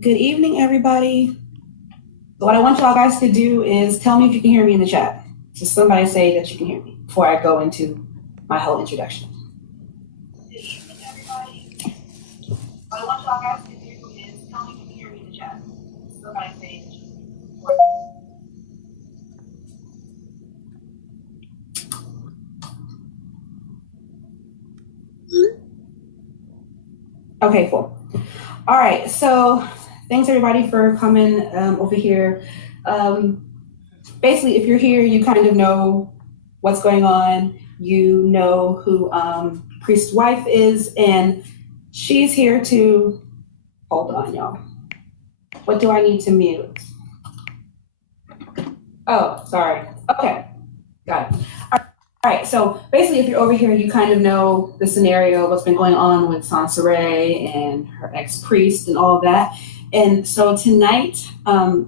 Good evening, everybody. So what I want y'all guys to do is tell me if you can hear me in the chat. So somebody say that you can hear me before I go into my whole introduction. Good evening, everybody. What I want y'all guys to do is tell me if you can hear me in the chat. Somebody say that you can hear me. Okay, cool. All right, so thanks everybody for coming over here. Basically, if you're here, you kind of know what's going on. You know who Priest's wife is, and she's here to, hold on, y'all. What do I need to mute? Oh, sorry. Okay, got it. All right, so basically, if you're over here, you kind of know the scenario, what's been going on with Soncerae and her ex-priest and all of that. And so tonight,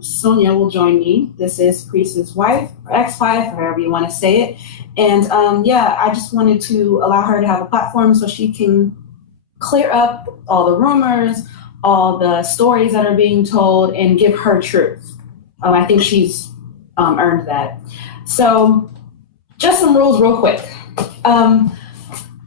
Sonia will join me. This is Priest's wife, or ex-wife, or however you want to say it. And yeah, I just wanted to allow her to have a platform so she can clear up all the rumors, all the stories that are being told, and give her truth. I think she's earned that. So just some rules real quick.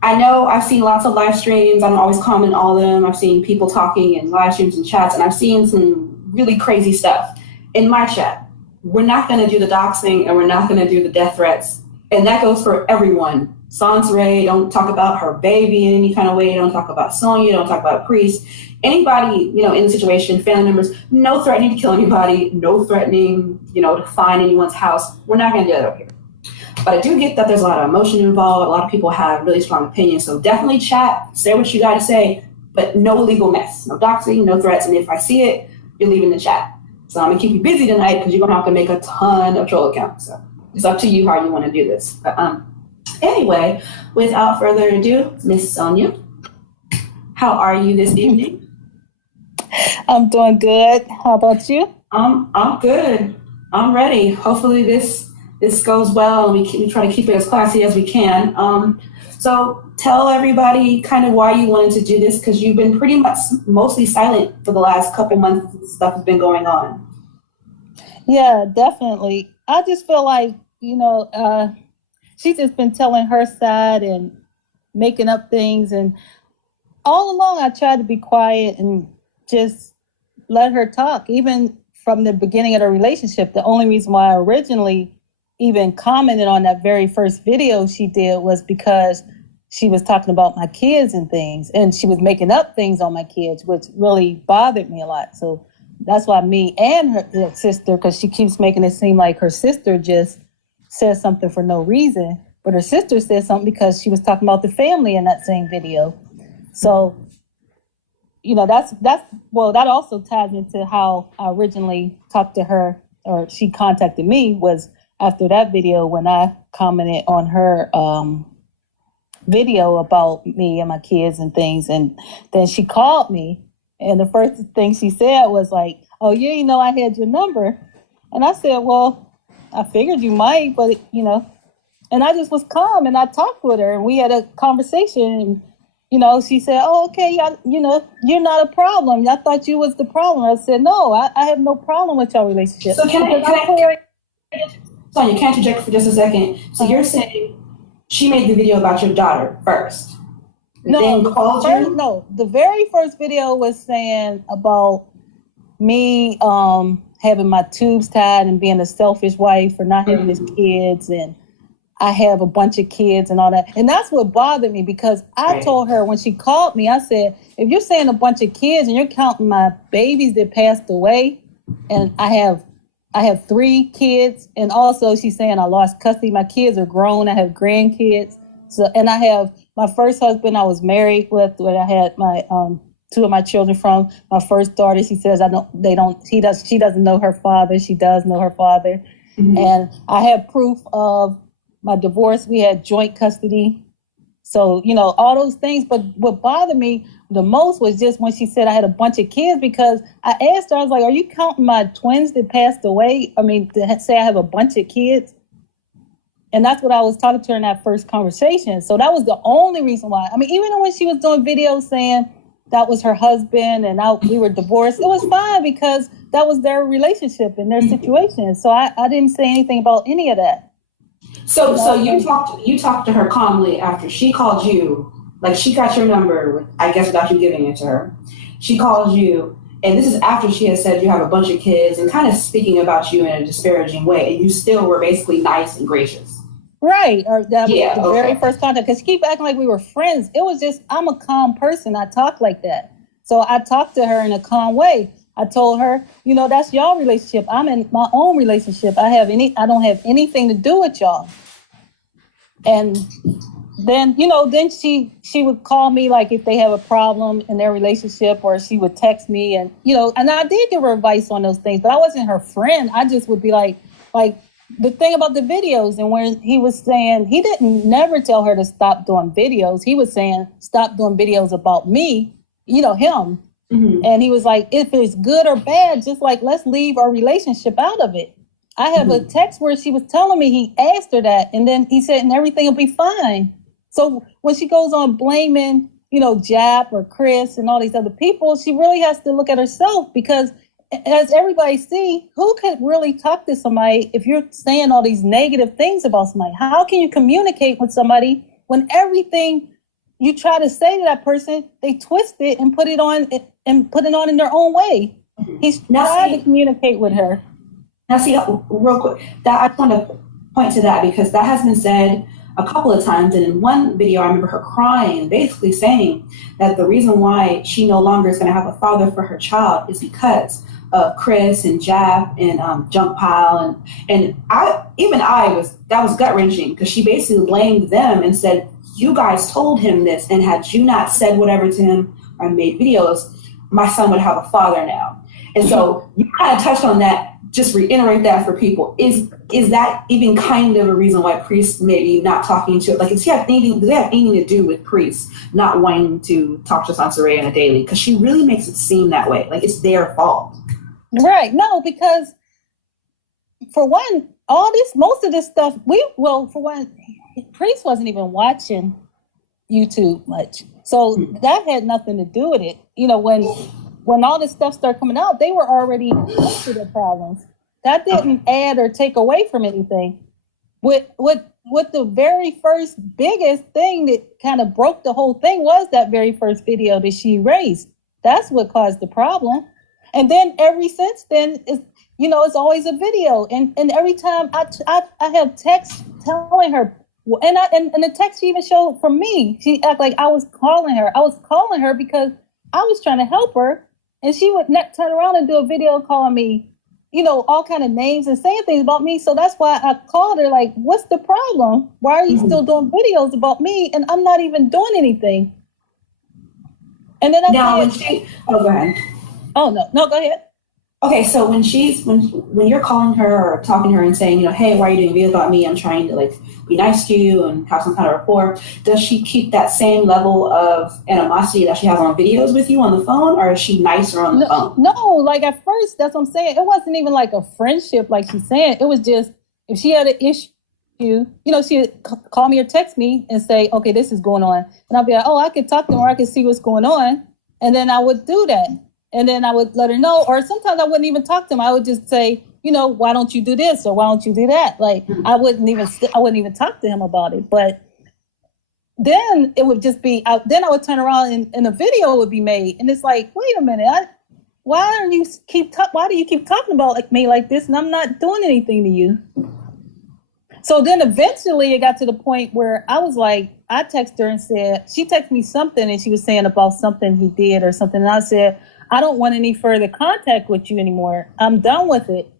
I know I've seen lots of live streams. I don't always comment on all of them. I've seen people talking in live streams and chats, and I've seen some really crazy stuff in my chat. We're not going to do the doxing, and we're not going to do the death threats, and that goes for everyone. Soncerae, don't talk about her baby in any kind of way. Don't talk about Sonia. Don't talk about Priest. Anybody, in the situation, family members, no threatening to kill anybody, no threatening, to find anyone's house. We're not going to do that over here. But I do get that there's a lot of emotion involved. A lot of people have really strong opinions. So definitely chat, say what you got to say, but no illegal mess, no doxing, no threats. And if I see it, you're leaving the chat. So I'm going to keep you busy tonight because you're going to have to make a ton of troll accounts. So it's up to you how you want to do this. But anyway, without further ado, Miss Sonia, how are you this evening? I'm doing good. How about you? I'm good. I'm ready. Hopefully this goes well, and we try to keep it as classy as we can. So tell everybody kind of why you wanted to do this, because you've been pretty much mostly silent for the last couple months. Stuff has been going on. Yeah, definitely. I just feel like, she's just been telling her side and making up things. And all along, I tried to be quiet and just let her talk. Even from the beginning of the relationship, the only reason why I originally even commented on that very first video she did was because she was talking about my kids and things, and she was making up things on my kids, which really bothered me a lot. So that's why me and her sister, because she keeps making it seem like her sister just says something for no reason, but her sister said something because she was talking about the family in that same video. So, that also ties into how I originally talked to her, or she contacted me, was after that video when I commented on her video about me and my kids and things. And then she called me, and the first thing she said was like, "Oh, yeah, I had your number." And I said, "Well, I figured you might, but, and I just was calm, and I talked with her, and we had a conversation, and, she said, "Oh, okay, you're not a problem. I thought you was the problem." I said, "No, I have no problem with your relationship." So Sonia, can I interject for just a second? So you're saying she made the video about your daughter first, then called you? No, the very first video was saying about me having my tubes tied and being a selfish wife for not having his kids, and I have a bunch of kids and all that. And that's what bothered me, because I told her when she called me, I said, if you're saying a bunch of kids and you're counting my babies that passed away, and I have 3 kids, and also she's saying I lost custody. My kids are grown. I have grandkids. So, and I have my first husband I was married with, where I had my 2 of my children from. My first daughter, she says she doesn't know her father. She does know her father. Mm-hmm. And I have proof of my divorce. We had joint custody. So, all those things. But what bothered me the most was just when she said I had a bunch of kids, because I asked her, I was like, "Are you counting my twins that passed away? I mean, to say I have a bunch of kids?" And that's what I was talking to her in that first conversation. So that was the only reason why. I mean, even when she was doing videos saying that was her husband and we were divorced. It was fine because that was their relationship and their situation. So I didn't say anything about any of that. So you talked to her calmly after she called you, like she got your number, I guess without you giving it to her. She called you, and this is after she had said you have a bunch of kids and kind of speaking about you in a disparaging way, and you still were basically nice and gracious. Right, or that was the very first contact. Because she keep acting like we were friends. It was just, I'm a calm person. I talk like that. So I talked to her in a calm way. I told her, that's y'all relationship. I'm in my own relationship. I don't have anything to do with y'all. And then, then she would call me like if they have a problem in their relationship, or she would text me and I did give her advice on those things, but I wasn't her friend. I just would be like the thing about the videos, and when he was saying he didn't never tell her to stop doing videos. He was saying stop doing videos about me, him. Mm-hmm. And he was like, if it's good or bad, just like, let's leave our relationship out of it. I have a text where she was telling me he asked her that, and then he said, and everything will be fine. So when she goes on blaming, Jap or Chris and all these other people, she really has to look at herself, because as everybody see, who can really talk to somebody if you're saying all these negative things about somebody? How can you communicate with somebody when everything you try to say to that person, they twist it and put it on in their own way? He's trying to communicate with her. Now, see, real quick, that I want to point to that, because that has been said a couple of times. And in one video, I remember her crying, basically saying that the reason why she no longer is going to have a father for her child is because of Chris and Jap and Junk Pile. And that was gut wrenching, because she basically blamed them and said, you guys told him this, and had you not said whatever to him or made videos, my son would have a father now. And so you kind of touched on that. Just reiterate that for people. Is that even kind of a reason why priests maybe not talking to, like, does they have anything to do with priests not wanting to talk to Soncerae on a daily? Because she really makes it seem that way, like it's their fault. Right. No, because for one, most of this stuff, for one, priest wasn't even watching YouTube much. So that had nothing to do with it. When all this stuff started coming out, they were already used to their problems. That didn't add or take away from anything. What the very first biggest thing that kind of broke the whole thing was that very first video that she raised. That's what caused the problem. And then ever since then, it's always a video. And every time I have texts telling her, and the text she even showed from me, she acted like I was calling her. I was calling her because I was trying to help her. And she would turn around and do a video calling me, all kind of names and saying things about me. So that's why I called her, like, what's the problem? Why are you still doing videos about me? And I'm not even doing anything. And then go ahead. Oh, no, go ahead. Okay, so when you're calling her or talking to her and saying, hey, why are you doing videos about me? I'm trying to be nice to you and have some kind of rapport. Does she keep that same level of animosity that she has on videos with you on the phone, or is she nicer on the phone? No, like at first, that's what I'm saying. It wasn't even like a friendship, like she's saying. It was just, if she had an issue, she would call me or text me and say, okay, this is going on. And I'll be like, oh, I could talk to her, or I could see what's going on. And then I would do that. And then I would let her know, or sometimes I wouldn't even talk to him. I would just say, why don't you do this, or why don't you do that? Like, I wouldn't even talk to him about it. But then it would just be, then I would turn around and a video would be made. And it's like, wait a minute, why do you keep talking about me like this, and I'm not doing anything to you? So then eventually it got to the point where I was like, I texted her and said, she texted me something, and she was saying about something he did or something. And I said, I don't want any further contact with you anymore. I'm done with it.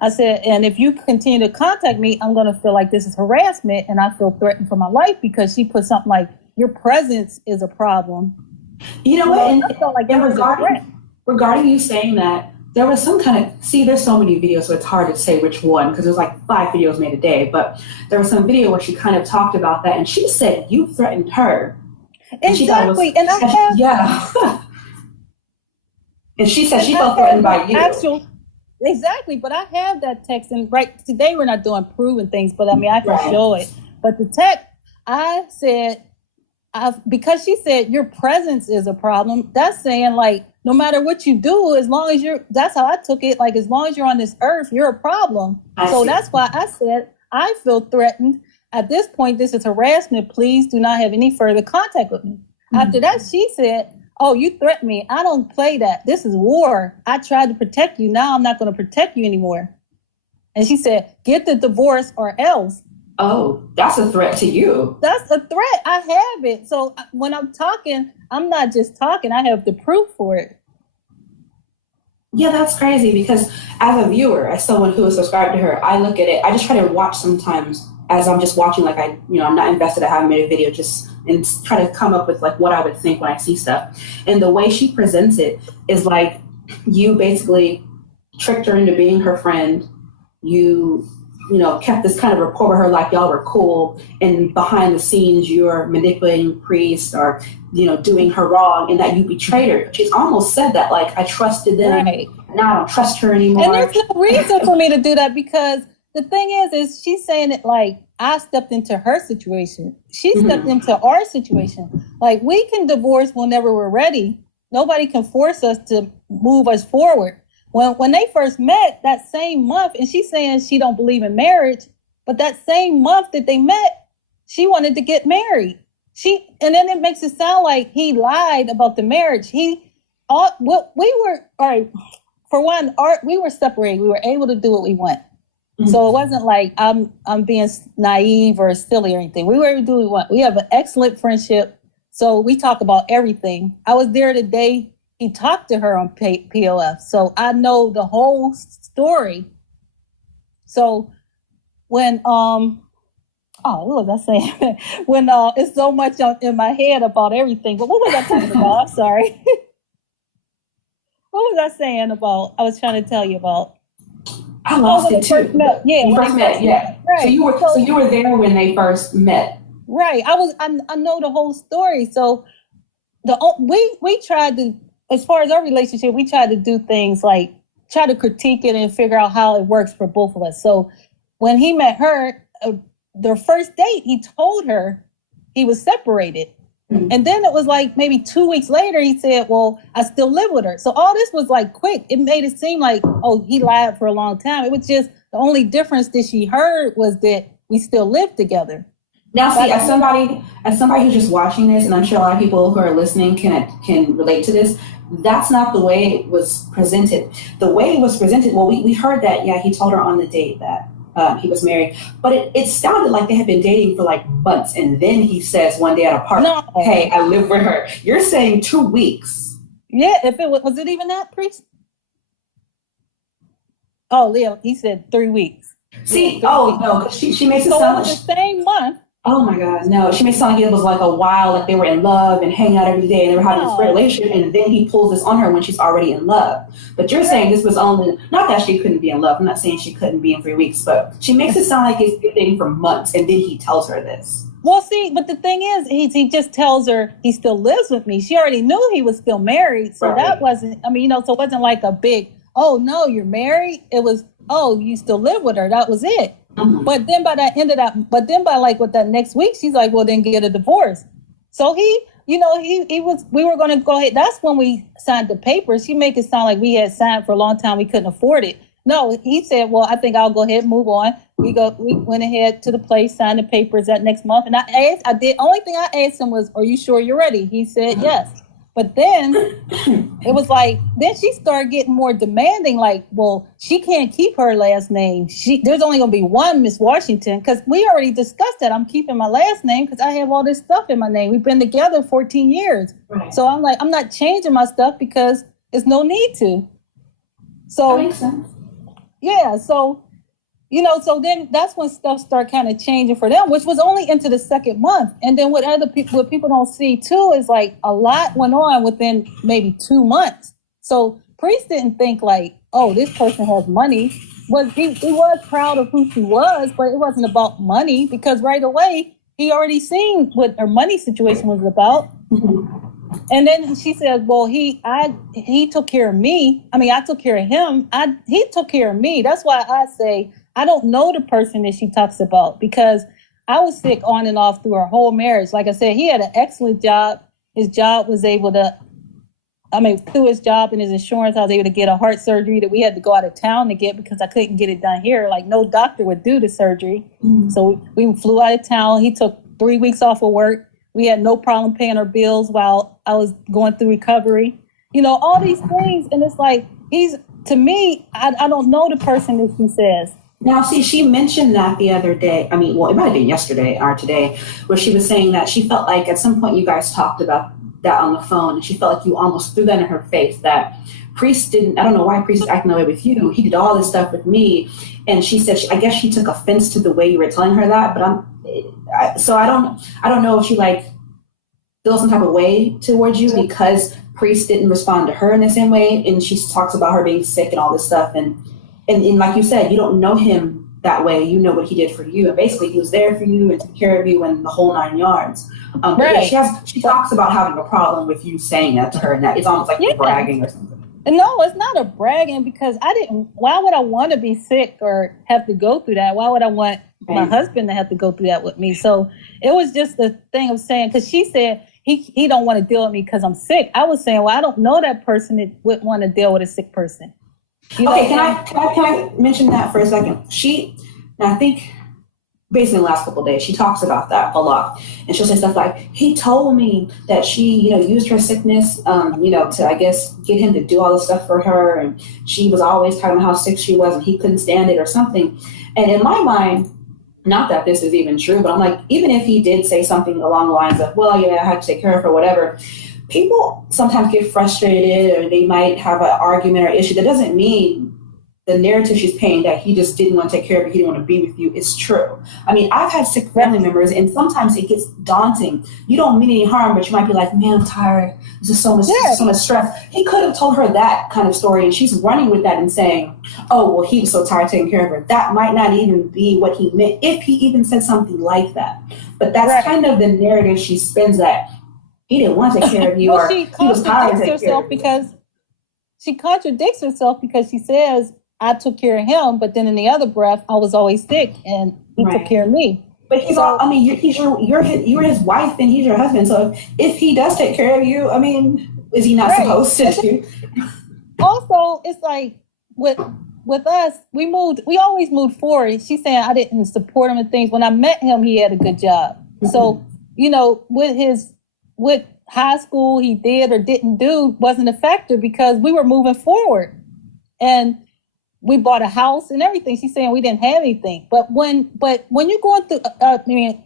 I said, and if you continue to contact me, I'm going to feel like this is harassment, and I feel threatened for my life, because she put something like, your presence is a problem. You know what? And I felt like it was a threat. Regarding you saying that, there was some kind of, there's so many videos, so it's hard to say which one, because there's like 5 videos made a day, but there was some video where she kind of talked about that, and she said you threatened her. Exactly. Yeah. And she said she felt threatened by you. Exactly, but I have that text, and right today we're not doing proven things, but I mean I can show it. But the text, I said, because she said your presence is a problem, that's saying like no matter what you do, as long as that's how I took it, like as long as you're on this earth, you're a problem. So that's why I said I feel threatened. At this point, this is harassment. Please do not have any further contact with me. Mm-hmm. After that, she said, oh, you threatened me. I don't play that. This is war. I tried to protect you. Now I'm not going to protect you anymore. And she said, get the divorce or else. Oh, that's a threat to you. That's a threat. I have it. So when I'm talking, I'm not just talking. I have the proof for it. Yeah, that's crazy because as a viewer, as someone who is subscribed to her, I look at it. I just try to watch sometimes as I'm just watching, like I'm not invested. I haven't made a video and try to come up with like what I would think when I see stuff. And the way she presents it is like you basically tricked her into being her friend. You kept this kind of rapport with her like y'all were cool, and behind the scenes you're manipulating Priest or doing her wrong, and that you betrayed her. She's almost said that like I trusted them, right. Now I don't trust her anymore. And there's no reason for me to do that because the thing is she's saying it like I stepped into her situation. She stepped into our situation. Like we can divorce whenever we're ready. Nobody can force us to move us forward. When they first met that same month, and she's saying she don't believe in marriage, but that same month that they met, she wanted to get married. And then it makes it sound like he lied about the marriage. We were separated. We were able to do what we want. Mm-hmm. So it wasn't like I'm being naive or silly or anything. We were able to do what we want. We have an excellent friendship. So we talk about everything. I was there the day he talked to her on POF. So I know the whole story. So when, what was I saying? When it's so much in my head about everything. But what was I talking about? I'm sorry. What was I saying about? I was trying to tell you about. I lost it too. Yeah, first met. Yeah. Right. So you were there when they first met. Right. I know the whole story. So we tried to, as far as our relationship, we tried to do things like try to critique it and figure out how it works for both of us. So when he met her, their first date, he told her he was separated. Mm-hmm. And then it was like maybe 2 weeks later, he said, well, I still live with her. So all this was like quick. It made it seem like, oh, he lied for a long time. It was just the only difference that she heard was that we still live together. Now, see, as somebody who's just watching this, and I'm sure a lot of people who are listening can relate to this, that's not the way it was presented. The way it was presented, well, we heard that, yeah, he told her on the date that he was married, but it sounded like they had been dating for like months, and then he says one day at a party, hey, I live with her. You're saying 2 weeks. Yeah, if it was it even that, Priest? Oh, Leo, he said 3 weeks. See, no, because she makes it sound like the same month. Oh my God, no. She makes it sound like it was like a while, like they were in love and hanging out every day and they were having this great relationship, and then he pulls this on her when she's already in love. But you're saying this was only, not that she couldn't be in love, I'm not saying she couldn't be in 3 weeks, but she makes it sound like it's been dating for months, and then he tells her this. Well, see, but the thing is, he just tells her he still lives with me. She already knew he was still married, so that wasn't, so it wasn't like a big, oh no, you're married. It was, oh, you still live with her. That was it. Mm-hmm. But then by that next week, she's like, well, then get a divorce. So we were going to go ahead. That's when we signed the papers. She make it sound like we had signed for a long time. We couldn't afford it. No, he said, well, I think I'll go ahead and move on. We went ahead to the place, signed the papers that next month. And only thing I asked him was, are you sure you're ready? He said, yes. But then it was like, then she started getting more demanding, like, well, she can't keep her last name. There's only going to be one Miss Washington, because we already discussed that. I'm keeping my last name because I have all this stuff in my name. We've been together 14 years. Right. So I'm like, I'm not changing my stuff because there's no need to. So that makes sense. Yeah. So, so then that's when stuff started kind of changing for them, which was only into the second month. And then what people don't see too is like a lot went on within maybe 2 months. So Priest didn't think like, oh, this person has money. He was proud of who she was, but it wasn't about money, because right away he already seen what her money situation was about. And then she said, well, he took care of me. I mean, I took care of him. He took care of me. That's why I say, I don't know the person that she talks about, because I was sick on and off through our whole marriage. Like I said, he had an excellent job. His job was able to, through his job and his insurance, I was able to get a heart surgery that we had to go out of town to get because I couldn't get it done here. Like no doctor would do the surgery. So we flew out of town. He took 3 weeks off of work. We had no problem paying our bills while I was going through recovery. You know, all these things. And it's like, to me, I don't know the person that he says. Now, see, she mentioned that the other day. I mean, well, it might have been yesterday or today, where she was saying that she felt like at some point you guys talked about that on the phone, and she felt like you almost threw that in her face, that Priest didn't, I don't know why Priest is acting that way with you. He did all this stuff with me. And she said, I guess she took offense to the way you were telling her that, but I don't know if she like feels some type of way towards you because Priest didn't respond to her in the same way. And she talks about her being sick and all this stuff. And like you said, you don't know him that way. You know what he did for you. And basically he was there for you and took care of you and the whole 9 yards. Right. Yeah, she talks about having a problem with you saying that to her, and that it's almost like you're bragging or something. No, it's not a bragging because why would I want to be sick or have to go through that? Why would I want my husband to have to go through that with me? So it was just the thing of saying, because she said he don't want to deal with me because I'm sick. I was saying, well, I don't know that person that would want to deal with a sick person. Can I mention that for a second? I think basically in the last couple of days, she talks about that a lot. And she'll say stuff like, he told me that she, used her sickness, to, I guess, get him to do all this stuff for her. And she was always talking about how sick she was and he couldn't stand it or something. And in my mind, not that this is even true, but I'm like, even if he did say something along the lines of, well, yeah, I had to take care of her, whatever, people sometimes get frustrated or they might have an argument or issue. That doesn't mean the narrative she's painting that he just didn't want to take care of you, he didn't want to be with you, is true. I mean, I've had sick family members, and sometimes it gets daunting. You don't mean any harm, but you might be like, man, I'm tired. This is so much stress. He could have told her that kind of story, and she's running with that and saying, oh, well, he was so tired taking care of her. That might not even be what he meant, if he even said something like that. But that's kind of the narrative she spins, that he didn't want to take care of you, or he was tired to take care of you. She contradicts herself because she says, I took care of him, but then in the other breath, I was always sick, and he took care of me. But you're his wife, and he's your husband. So if he does take care of you, I mean, is he not supposed to? Also, it's like with us, we always moved forward. She's saying I didn't support him and things. When I met him, he had a good job. Mm-hmm. So with high school he did or didn't do wasn't a factor because we were moving forward, and we bought a house and everything. She's saying we didn't have anything. But when you're going through,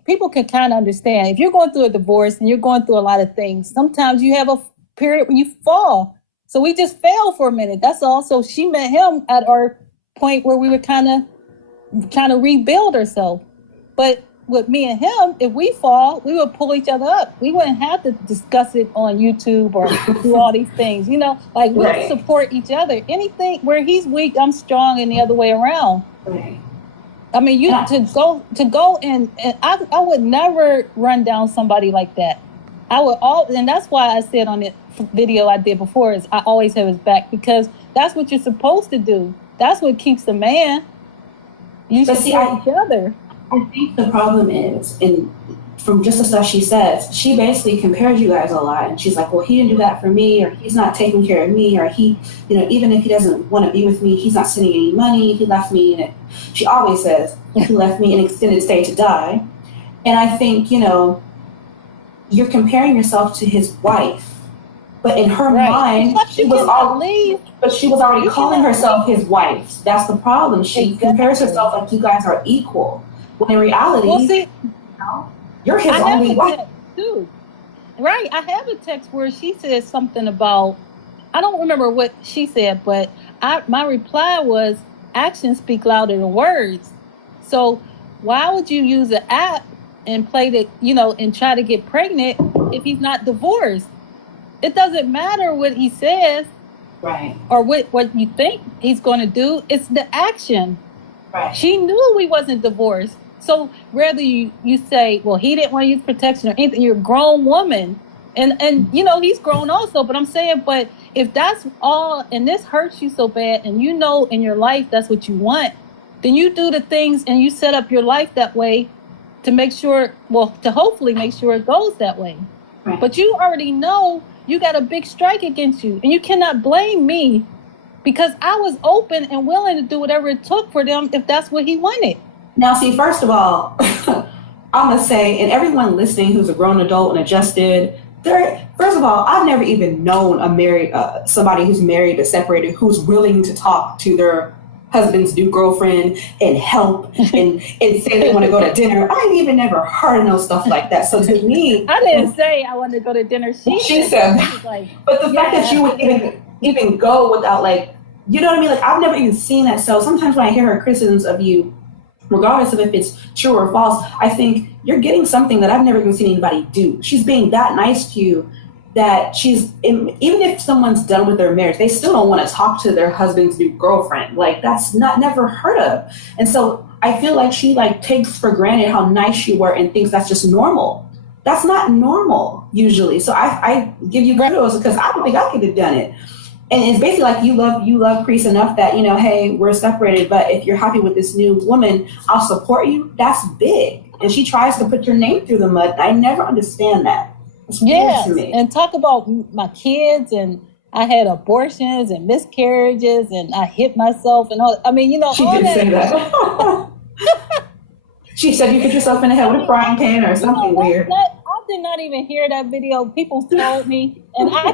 people can kind of understand. If you're going through a divorce and you're going through a lot of things, sometimes you have a period when you fall. So we just fell for a minute. That's all. So she met him at our point where we were kind of trying to rebuild ourselves. But with me and him, if we fall, we would pull each other up. We wouldn't have to discuss it on YouTube or do all these things, like we support each other. Anything where he's weak, I'm strong, and the other way around. Right. I mean, to go and I would never run down somebody like that. And that's why I said on the video I did before is I always have his back, because that's what you're supposed to do. That's what keeps the man. You support each other. I think the problem is, from just the stuff she says, she basically compares you guys a lot. And she's like, well, he didn't do that for me, or he's not taking care of me, or he, even if he doesn't want to be with me, he's not sending any money. He left me. She always says, he left me in an extended stay to die. And I think, you're comparing yourself to his wife. But in her mind, she was already calling herself his wife. That's the problem. She compares herself like you guys are equal. When in reality, you're his only wife. Too. Right. I have a text where she said something about, I don't remember what she said, but my reply was, actions speak louder than words. So why would you use an app and play the, and try to get pregnant if he's not divorced? It doesn't matter what he says, right? Or what you think he's going to do. It's the action. Right. She knew we wasn't divorced. So whether you say, well, he didn't want to use protection or anything, you're a grown woman. And he's grown also. But I'm saying, but if that's all, and this hurts you so bad, and in your life that's what you want, then you do the things and you set up your life that way to make sure, well, to hopefully make sure it goes that way. Right. But you already know you got a big strike against you, and you cannot blame me because I was open and willing to do whatever it took for them if that's what he wanted. Now, see, first of all, I'm going to say, and everyone listening who's a grown adult and adjusted, first of all, I've never even known somebody who's married or separated who's willing to talk to their husband's new girlfriend and help and say they want to go to dinner. I ain't even never heard of no stuff like that. So to me, I didn't say I wanted to go to dinner. She said, like, but the fact that you would even go without, like, you know what I mean? Like, I've never even seen that. So sometimes when I hear her criticisms of you, regardless of if it's true or false, I think you're getting something that I've never even seen anybody do. She's being that nice to you that even if someone's done with their marriage, they still don't want to talk to their husband's new girlfriend. Like, that's never heard of. And so I feel like she takes for granted how nice you were and thinks that's just normal. That's not normal usually. So I give you kudos because I don't think I could have done it. And it's basically like you love Priest enough that, hey, we're separated, but if you're happy with this new woman, I'll support you. That's big. And she tries to put your name through the mud. I never understand that. Yes, and talk about my kids, and I had abortions and miscarriages, and I hit myself, and all. I mean, she all did that. Say that. She said you hit yourself in the head with a frying pan or something weird. I did not even hear that video. People told me, and I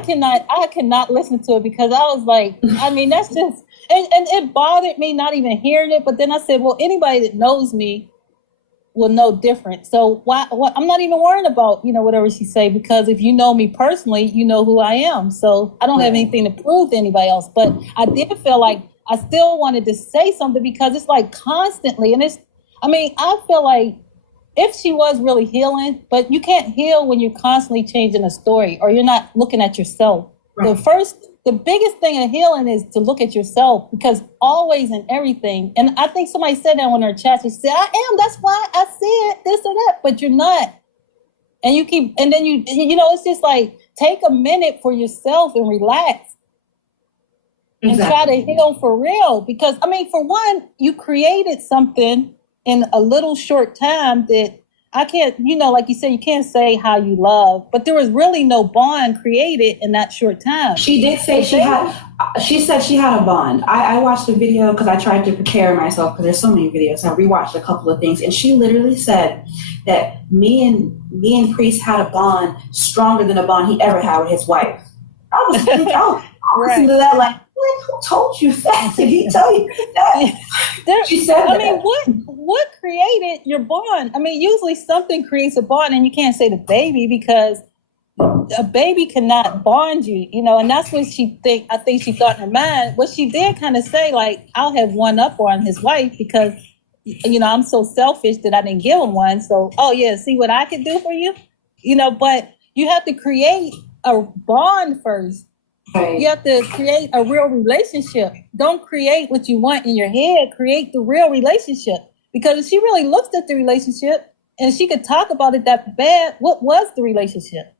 cannot listen to it because I was like, I mean, that's just, and it bothered me not even hearing it. But then I said, well, anybody that knows me will know different. So I'm not even worried about, whatever she say, because if you know me personally, you know who I am. So I don't have anything to prove to anybody else. But I did feel like I still wanted to say something because it's like constantly. And I feel like if she was really healing, but you can't heal when you're constantly changing a story or you're not looking at yourself. Right. The biggest thing of healing is to look at yourself, because always in everything, and I think somebody said that on her chat, she said, I am, that's why I said this or that, but you're not. And you keep, and then it's just like, take a minute for yourself and relax. Exactly. And try to heal for real. Because, for one, you created something in a little short time that I can't, like you said, you can't say how you love, but there was really no bond created in that short time. She did say she said she had a bond. I watched the video because I tried to prepare myself because there's so many videos. I rewatched a couple of things, and she literally said that me and Priest had a bond stronger than a bond he ever had with his wife. I was thinking, listen to that like, who told you that? Did he tell you that? She said that. What created your bond? Usually something creates a bond, and you can't say the baby because a baby cannot bond you, and that's what I think she thought in her mind. What she did kind of say, like, I'll have one up on his wife because, I'm so selfish that I didn't give him one. So, oh yeah, see what I could do for you? But you have to create a bond first. Right. You have to create a real relationship. Don't create what you want in your head. Create the real relationship. Because if she really looks at the relationship and she could talk about it that bad, what was the relationship?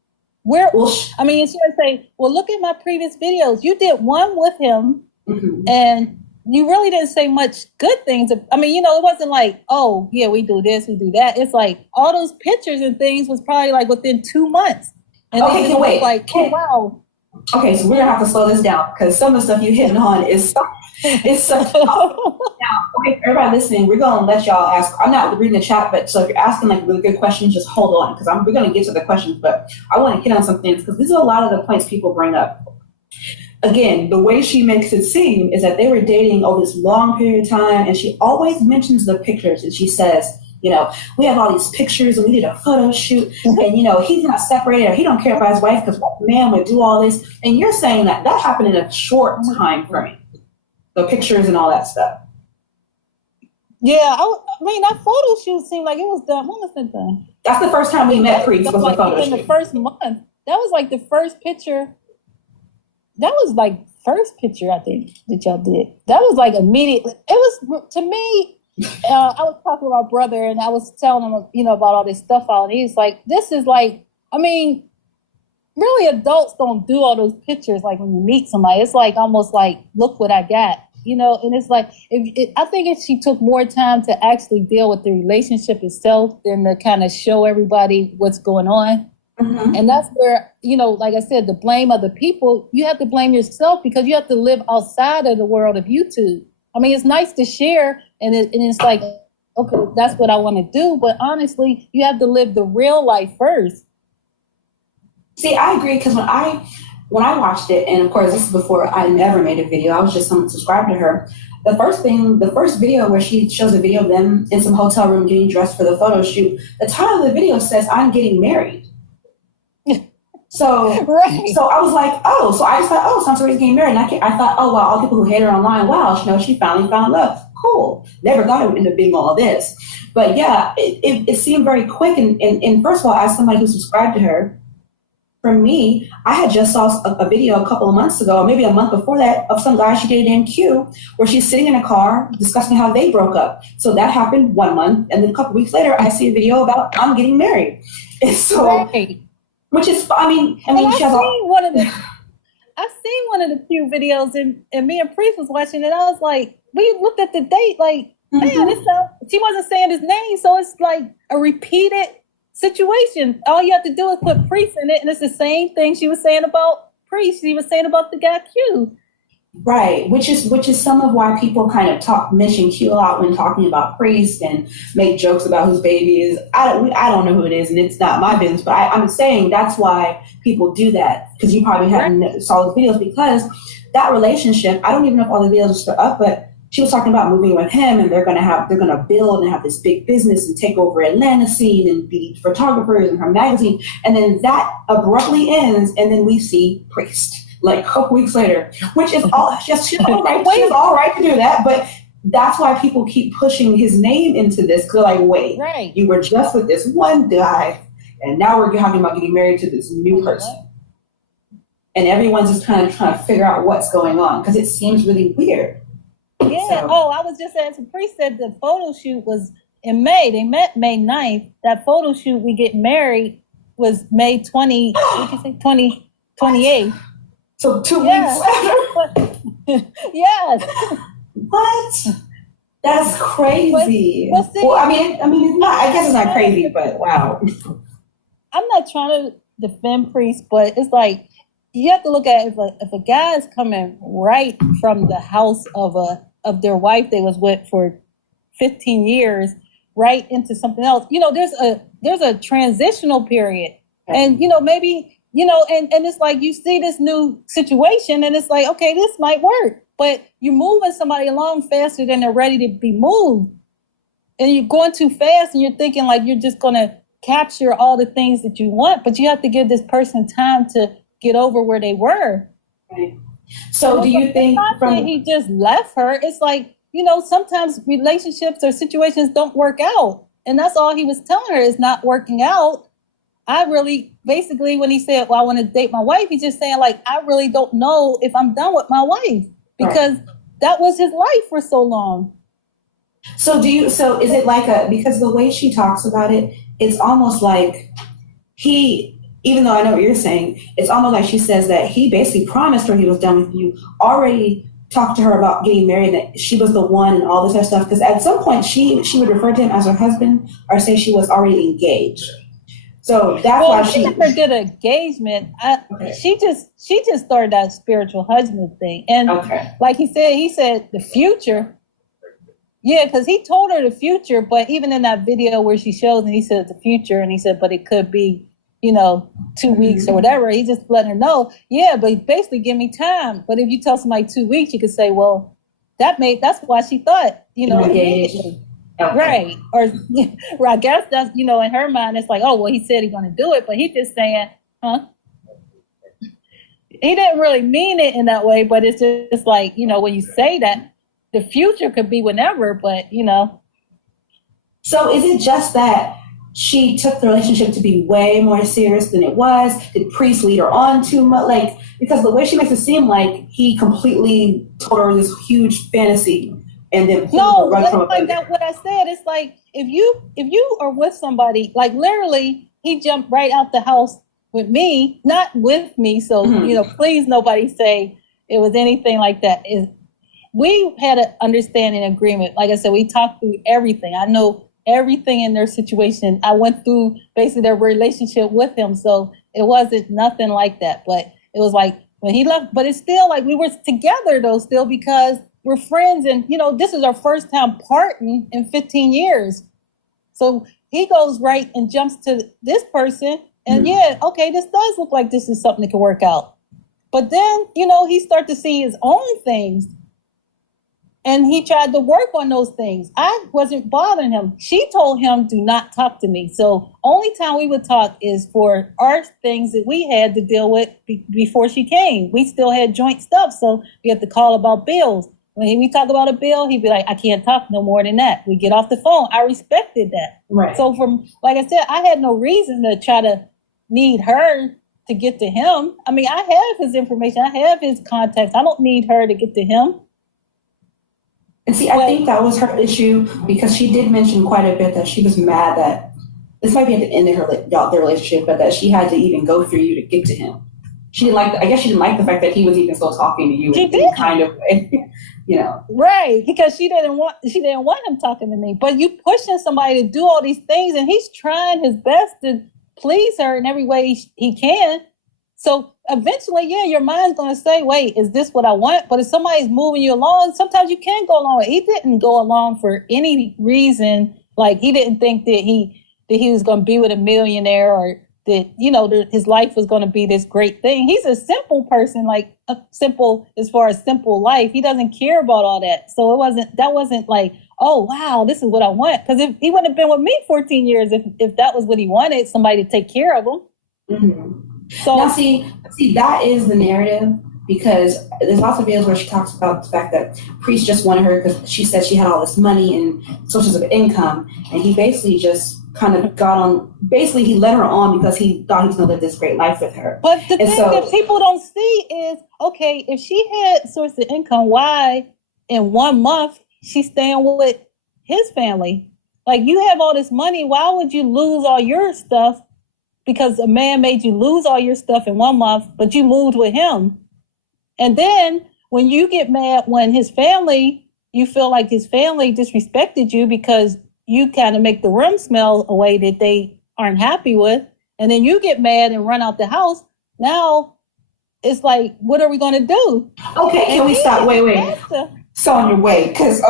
She would say, well, look at my previous videos. You did one with him, mm-hmm. and you really didn't say much good things. It wasn't like, oh, yeah, we do this, we do that. It's like all those pictures and things was probably like within 2 months. And wait. Like, oh, wow. Okay, so we're gonna have to slow this down because some of the stuff you're hitting on is such. Now, okay, everybody listening, we're gonna let y'all ask. I'm not reading the chat, but so if you're asking like really good questions, just hold on because we're gonna get to the questions. But I want to hit on some things because these are a lot of the points people bring up. Again, the way she makes it seem is that they were dating over this long period of time, and she always mentions the pictures, and she says, we have all these pictures and we did a photo shoot and, he's not separated or he don't care about his wife because what man would do all this. And you're saying that happened in a short time frame, the pictures and all that stuff. Yeah, that photo shoot seemed like it was done. When was it done? That's the first time we met Priest was the photo shoot. In the first month. That was like the first picture. That was like first picture, I think, that y'all did. That was like immediately. It was, to me, I was talking to my brother and I was telling him, about all this stuff out. And he's like, this is like, really adults don't do all those pictures like when you meet somebody. It's like almost like, look what I got. And it's like, I think if she took more time to actually deal with the relationship itself than to kind of show everybody what's going on. Mm-hmm. And that's where, like I said, the blame other people, you have to blame yourself because you have to live outside of the world of YouTube. I mean, it's nice to share and it's like, okay, that's what I want to do. But honestly, you have to live the real life first. See, I agree because when I watched it, and of course this is before I never made a video, I was just someone subscribed to her. The first video where she shows a video of them in some hotel room getting dressed for the photo shoot, the title of the video says, "I'm getting married." So, right. So I was like, oh, so I just thought, oh, Soncerae's getting married. And I thought, oh, wow, all the people who hate her online, wow, she finally found love. Cool. Never thought it would end up being all this. But yeah, it seemed very quick. And first of all, as somebody who subscribed to her, for me, I had just saw a video a couple of months ago, maybe a month before that, of some guy she dated in Q, where she's sitting in a car discussing how they broke up. So that happened 1 month. And then a couple of weeks later, I see a video about I'm getting married. And so... Right. Which is, I mean, I've seen one of the few videos, and me and Priest was watching it. I was like, we looked at the date, like, man, she wasn't saying his name, so it's like a repeated situation. All you have to do is put Priest in it, and it's the same thing she was saying about Priest. She was saying about the guy Q. Right, which is some of why people kind of mention Q a lot when talking about Priest and make jokes about whose baby is. I don't know who it is, and it's not my business. But I'm saying that's why people do that, because you probably haven't saw those videos, because that relationship. I don't even know if all the videos are still up, but she was talking about moving with him, and they're gonna build and have this big business and take over Atlanta scene and be photographers in her magazine, and then that abruptly ends, and then we see Priest. Like a couple weeks later, which is all she's all right. She's all right to do that, but that's why people keep pushing his name into this. Because like, wait, you were just with this one guy, and now we're talking about getting married to this new person, and everyone's just kind of trying to figure out what's going on because it seems really weird. Yeah. So, I was just asking. Priest said the photo shoot was in May. They met May 9th. That photo shoot, we get married, was May 20. What did you say? 28th. So 2 weeks later. Yes. What? That's crazy. Well, I mean, it's not. I guess it's not crazy, but wow. I'm not trying to defend Priest, but it's like you have to look at if a guy is coming right from the house of their wife they was with for 15 years, right into something else. There's a transitional period, and maybe. And it's like you see this new situation and it's like, okay, this might work, but you're moving somebody along faster than they're ready to be moved. And you're going too fast and you're thinking like you're just going to capture all the things that you want, but you have to give this person time to get over where they were. Right. So do you think he just left her? It's like, sometimes relationships or situations don't work out. And that's all he was telling her is not working out. Basically, when he said, well, I want to date my wife, he's just saying, like, I really don't know if I'm done with my wife because that was his life for so long. So is it like because the way she talks about it, it's almost like even though I know what you're saying, it's almost like she says that he basically promised her he was done with you, already talked to her about getting married, that she was the one and all this other stuff. Because at some point she would refer to him as her husband or say she was already engaged. So that's why she never did an engagement. She just started that spiritual husband thing. And like he said the future. Yeah, because he told her the future, but even in that video where she shows and he said the future, and he said, but it could be, 2 weeks or whatever. He just letting her know, yeah, but basically give me time. But if you tell somebody 2 weeks, you could say, well, that's why she thought, immediately. Right. Or I guess that's, in her mind, it's like, oh, well, he said he's going to do it, but he's just saying, huh? He didn't really mean it in that way, but it's just like, when you say that, the future could be whenever, but, So is it just that she took the relationship to be way more serious than it was? Did Priest lead her on too much? Because the way she makes it seem like he completely told her this huge fantasy. And then it's like that. What I said, it's like if you are with somebody, like literally, he jumped right out the house with me, not with me. So please, nobody say it was anything like that. we had an understanding agreement. Like I said, we talked through everything. I know everything in their situation. I went through basically their relationship with him. So it wasn't nothing like that. But it was like when he left, but it's still like we were together though, still, because we're friends. And, you know, this is our first time parting in 15 years. So he goes right and jumps to this person. And yeah, okay, this does look like this is something that can work out. But then, you know, he started to see his own things. And he tried to work on those things. I wasn't bothering him. She told him, do not talk to me. So only time we would talk is for our things that we had to deal with before she came. We still had joint stuff. So we had to call about bills. When we talk about a bill, he'd be like, I can't talk no more than that. We get off the phone. I respected that. Right. So from, like I said, I had no reason to try to need her to get to him. I mean, I have his information. I have his contacts. I don't need her to get to him. And see, I think that was her issue, because she did mention quite a bit that she was mad that this might be at the end of their relationship, but that she had to even go through you to get to him. She didn't like. I guess she didn't like the fact that he was even still talking to you. She did, kind of way, you know. Right, because she didn't want him talking to me. But you pushing somebody to do all these things, and he's trying his best to please her in every way he can. So eventually, yeah, your mind's going to say, wait, is this what I want? But if somebody's moving you along, sometimes you can go along. He didn't go along for any reason. Like, he didn't think that he was going to be with a millionaire, or that, you know, his life was going to be this great thing. He's a simple person, like a simple, as far as simple life. He doesn't care about all that. So that wasn't like, oh, wow, this is what I want. Because if he wouldn't have been with me 14 years, if that was what he wanted, somebody to take care of him. Mm-hmm. So now, see, that is the narrative, because there's lots of videos where she talks about the fact that Priest just wanted her because she said she had all this money and sources of income, and he basically just kind of he led her on because he thought he was going to live this great life with her. But the thing that people don't see is, okay, if she had source of income, why in 1 month she's staying with his family? Like, you have all this money, why would you lose all your stuff? Because a man made you lose all your stuff in 1 month, but you moved with him. And then when you get mad when you feel like his family disrespected you because you kind of make the room smell a way that they aren't happy with, and then you get mad and run out the house, now it's like, what are we going to do? Okay, can we stop? Wait. So on your way, because,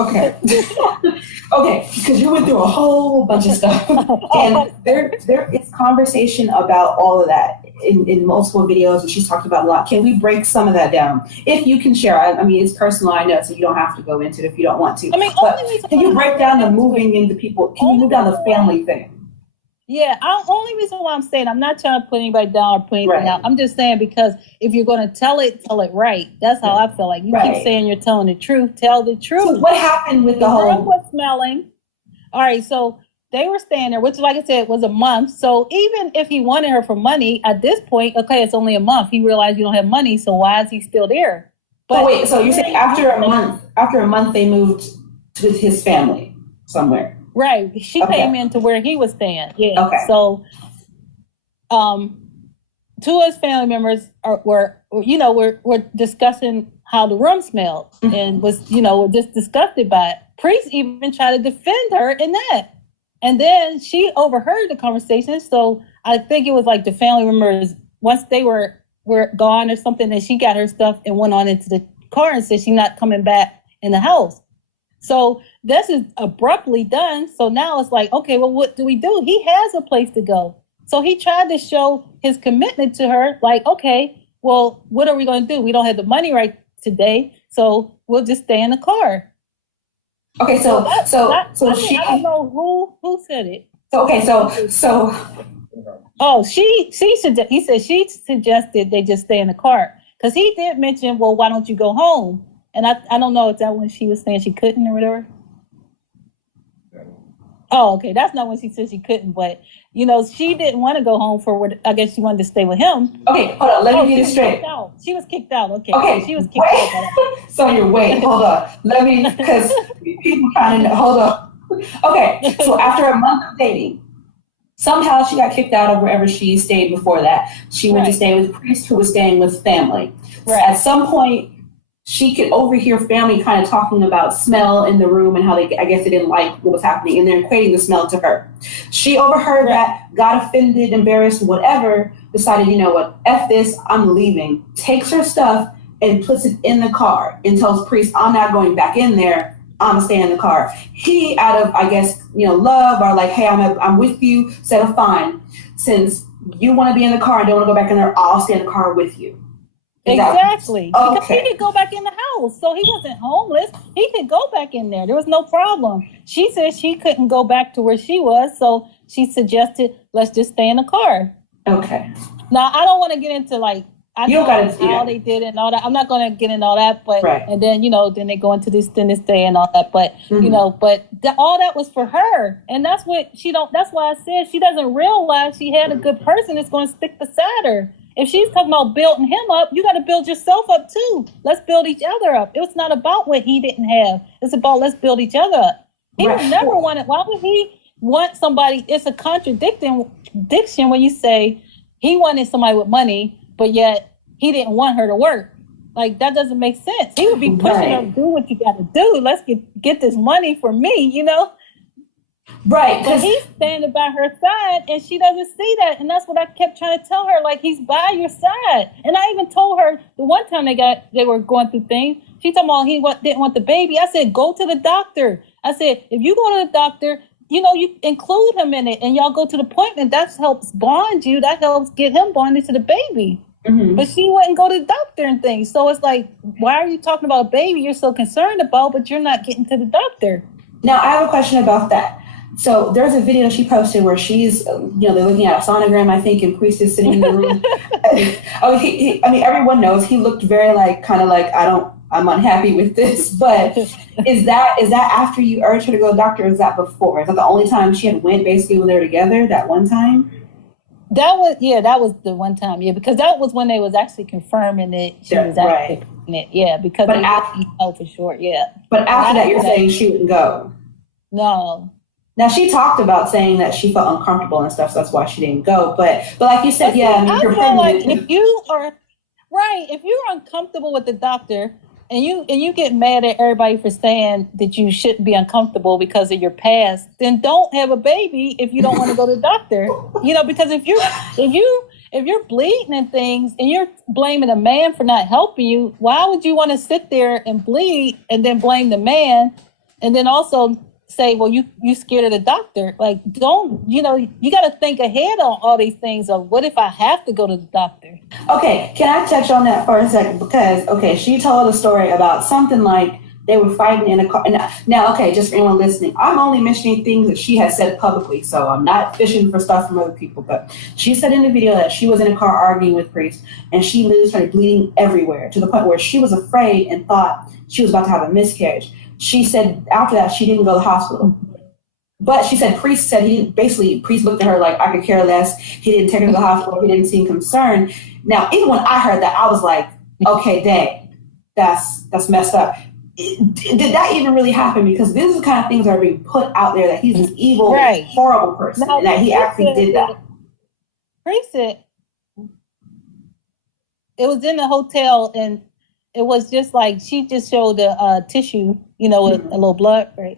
because you went through a whole bunch of stuff. And there is conversation about all of that in multiple videos, and she's talked about a lot. Can we break some of that down? If you can share. I mean, it's personal, I know, so you don't have to go into it if you don't want to. I mean, but can you break down the moving into people? Can you move down the family thing? Yeah, only reason why I'm saying, I'm not trying to put anybody down or put anything out. I'm just saying, because if you're going to tell it right. That's how I feel like. You keep saying you're telling the truth. Tell the truth. So what happened with the whole? room was smelling. All right, so they were staying there, which, like I said, was a month. So even if he wanted her for money at this point, okay, it's only a month. He realized you don't have money, so why is he still there? But wait, so you're saying after a month they moved to his family somewhere? Right. She came into where he was staying. Yeah. Okay. So, two of his family members were discussing how the room smelled, and were just disgusted by it. Priest even tried to defend her in that. And then she overheard the conversation. So I think it was like the family members, once they were gone or something, and she got her stuff and went on into the car and said she's not coming back in the house. So this is abruptly done. So now it's like, okay, well, what do we do? He has a place to go. So he tried to show his commitment to her, like, okay, well, what are we going to do? We don't have the money right today, so we'll just stay in the car. Okay, I don't know who said it. He said she suggested they just stay in the car, because he did mention, well, why don't you go home? And I don't know if that when she was saying she couldn't or whatever. Oh, okay. That's not when she said she couldn't, but, she didn't want to go home for what, I guess she wanted to stay with him. Okay, hold on. Let me get it straight. She was kicked out. Okay. Okay. She was kicked out. Sonia, wait, hold on. Because people kind of, hold on. Okay, so after a month of dating, somehow she got kicked out of wherever she stayed before that. She went to stay with Priest, who was staying with family. Right. At some point, she could overhear family kind of talking about smell in the room and how they, I guess they didn't like what was happening, and they're equating the smell to her. She overheard that, got offended, embarrassed, whatever, decided, you know what, F this, I'm leaving. Takes her stuff and puts it in the car and tells Priest, I'm not going back in there. I'm gonna stay in the car. He, out of, I guess, love, or like, hey, I'm with you, said, oh, fine. Since you want to be in the car and don't want to go back in there, I'll stay in the car with you. Exactly. Okay. Because he could go back in the house. So he wasn't homeless. He could go back in there. There was no problem. She said she couldn't go back to where she was. So she suggested, let's just stay in the car. Okay. Now, I don't want to get into like, I you know how they did it and all that. I'm not going to get into all that. But, and then, then they go into this day and all that. But, but all that was for her. And that's what that's why I said she doesn't realize she had a good person that's going to stick beside her. If she's talking about building him up, you got to build yourself up too. Let's build each other up. It's not about what he didn't have. It's about let's build each other up. He would never want it. Why would he want somebody? It's a contradiction when you say he wanted somebody with money, but yet he didn't want her to work. Like, that doesn't make sense. He would be pushing her to do what you got to do. Let's get this money for me, Right. But he's standing by her side and she doesn't see that. And that's what I kept trying to tell her. Like, he's by your side. And I even told her the one time they were going through things, she told me he didn't want the baby. I said, go to the doctor. I said, if you go to the doctor, you include him in it and y'all go to the appointment. That helps bond you. That helps get him bonded to the baby. Mm-hmm. But she wouldn't go to the doctor and things. So it's like, why are you talking about a baby you're so concerned about, but you're not getting to the doctor? Now, I have a question about that. So there's a video she posted where she's, they're looking at a sonogram, I think, and Priest is sitting in the room. Everyone knows he looked very I'm unhappy with this. But is that after you urged her to go to the doctor, or is that before? Is that the only time she had went, basically, when they were together, that one time? That was the one time, because that was when they was actually confirming that she was actually pregnant, because they didn't know for sure, But after that, you're saying she wouldn't go? No. Now, she talked about saying that she felt uncomfortable and stuff, so that's why she didn't go. But like you said, you're pregnant. Like if you're uncomfortable with the doctor and you get mad at everybody for saying that you shouldn't be uncomfortable because of your past, then don't have a baby if you don't want to go to the doctor. Because if you're bleeding and things and you're blaming a man for not helping you, why would you want to sit there and bleed and then blame the man and then also say, well, you scared of the doctor? Like, don't, you got to think ahead on all these things of what if I have to go to the doctor? Okay, can I touch on that for a second? Because, she told a story about something like they were fighting in a car. Now, just for anyone listening, I'm only mentioning things that she has said publicly, so I'm not fishing for stuff from other people. But she said in the video that she was in a car arguing with Priest, and she literally started bleeding everywhere to the point where she was afraid and thought she was about to have a miscarriage. She said after that, she didn't go to the hospital. But she said Priest said Priest looked at her like, I could care less. He didn't take her to the hospital. He didn't seem concerned. Now, even when I heard that, I was like, okay, dang, that's messed up. Did that even really happen? Because this is the kind of things that are being put out there, that he's this evil, horrible person, and that he actually did that. Priest said it was in the hotel, and it was just like, she just showed the tissue, with a little blood, right?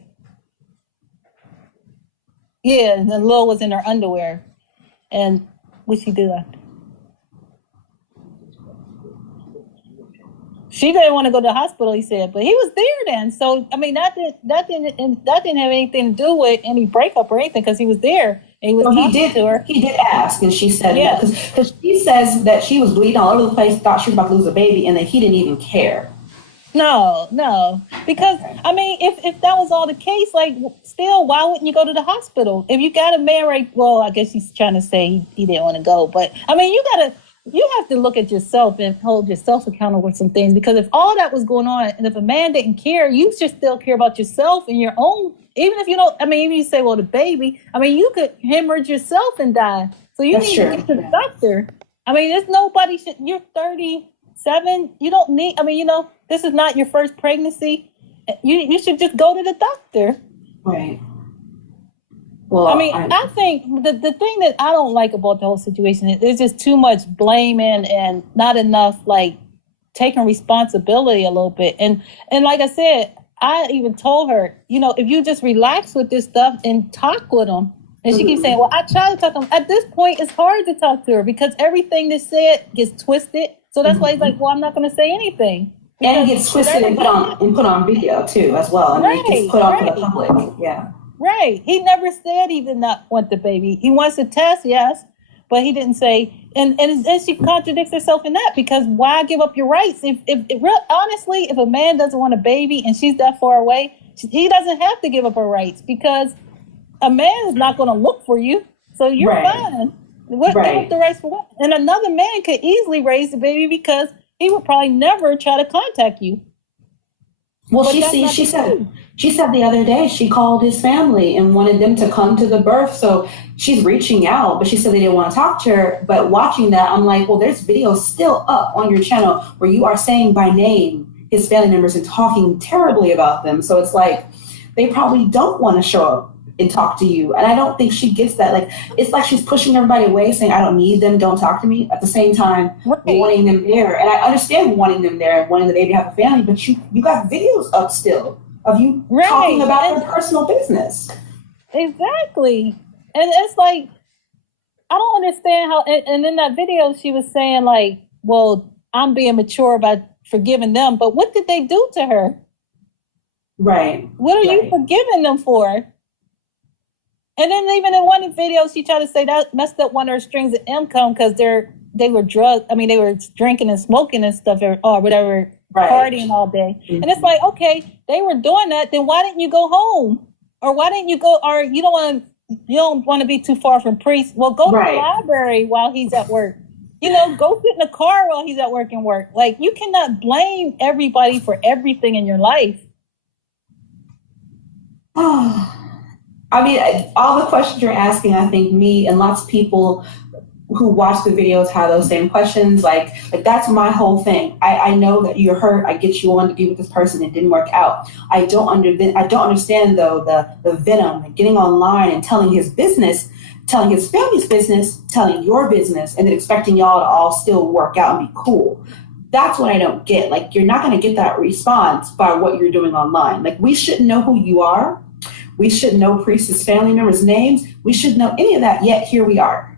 Yeah, and then Lil was in her underwear. And what she do after? She didn't want to go to the hospital, he said, but he was there then. So, that didn't have anything to do with any breakup or anything, because he was there. And he did to her. He did ask, and she said, because she says that she was bleeding all over the place, thought she was about to lose a baby, and that he didn't even care. No, because if that was all the case, like, still, why wouldn't you go to the hospital? If you got a man, I guess he's trying to say he didn't want to go, but you have to look at yourself and hold yourself accountable with some things, because if all that was going on, and if a man didn't care, you should still care about yourself and your own. Even if you don't, even you say, well, the baby, you could hemorrhage yourself and die. So you need to get to the doctor. There's nobody you're 37. You don't need, this is not your first pregnancy. You should just go to the doctor. Right. Well, I think the thing that I don't like about the whole situation is there's just too much blaming and not enough, taking responsibility a little bit. And like I said, I even told her, if you just relax with this stuff and talk with them. And she keeps saying, well, I try to talk to them. At this point, it's hard to talk to her because everything that's said gets twisted. So that's why he's like, well, I'm not going to say anything. And it gets twisted and put on video too, as well. And it gets put on for the public. Yeah. Right. He never said he did not want the baby. He wants a test, yes, but he didn't say. And she contradicts herself in that, because why give up your rights? Honestly, if a man doesn't want a baby and she's that far away, he doesn't have to give up her rights, because a man is not going to look for you. So you're fine. Give up the rights for what? And another man could easily raise the baby, because he would probably never try to contact you. Well, she said the other day she called his family and wanted them to come to the birth. So she's reaching out, but she said they didn't want to talk to her. But watching that, I'm like, well, there's videos still up on your channel where you are saying by name his family members and talking terribly about them. So it's like they probably don't want to show up and talk to you. And I don't think she gets that. Like, it's like she's pushing everybody away, saying, I don't need them, don't talk to me, at the same time wanting them there. And I understand wanting them there and wanting the baby to have a family, but you got videos up still of you talking about their personal business. Exactly. And it's like, I don't understand how, and in that video she was saying like, well, I'm being mature by forgiving them, but what did they do to her? Right. What are you forgiving them for? And then even in one video, she tried to say that messed up one of her strings of income, because they were drinking and smoking and stuff, or whatever, partying all day. And it's like, okay, they were doing that. Then why didn't you go home? Or why didn't you go? Or you don't want to be too far from priest. Well, go to the library while he's at work. Go sit in the car while he's at work and work. Like, you cannot blame everybody for everything in your life. I mean, all the questions you're asking, I think me and lots of people who watch the videos have those same questions. Like that's my whole thing. I know that you're hurt. I get you wanted to be with this person. It didn't work out. I don't understand though the venom, getting online and telling his business, telling his family's business, telling your business, and then expecting y'all to all still work out and be cool. That's what I don't get. Like, you're not going to get that response by what you're doing online. Like, we shouldn't know who you are. We shouldn't know Priest's family members' names. We shouldn't know any of that, yet here we are.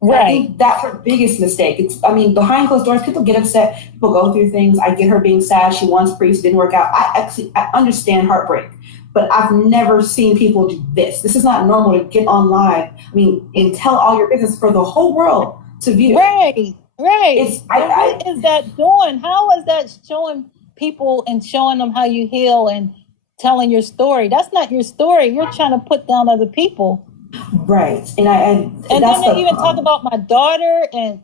Right. I think that's her biggest mistake. Behind closed doors, people get upset. People go through things. I get her being sad. She wants Priest, didn't work out. I understand heartbreak, but I've never seen people do this. This is not normal to get online, and tell all your business for the whole world to view. Right. What is that doing? How is that showing people and showing them how you heal and telling your story? That's not your story. You're trying to put down other people. Right. And then they even talk about my daughter, and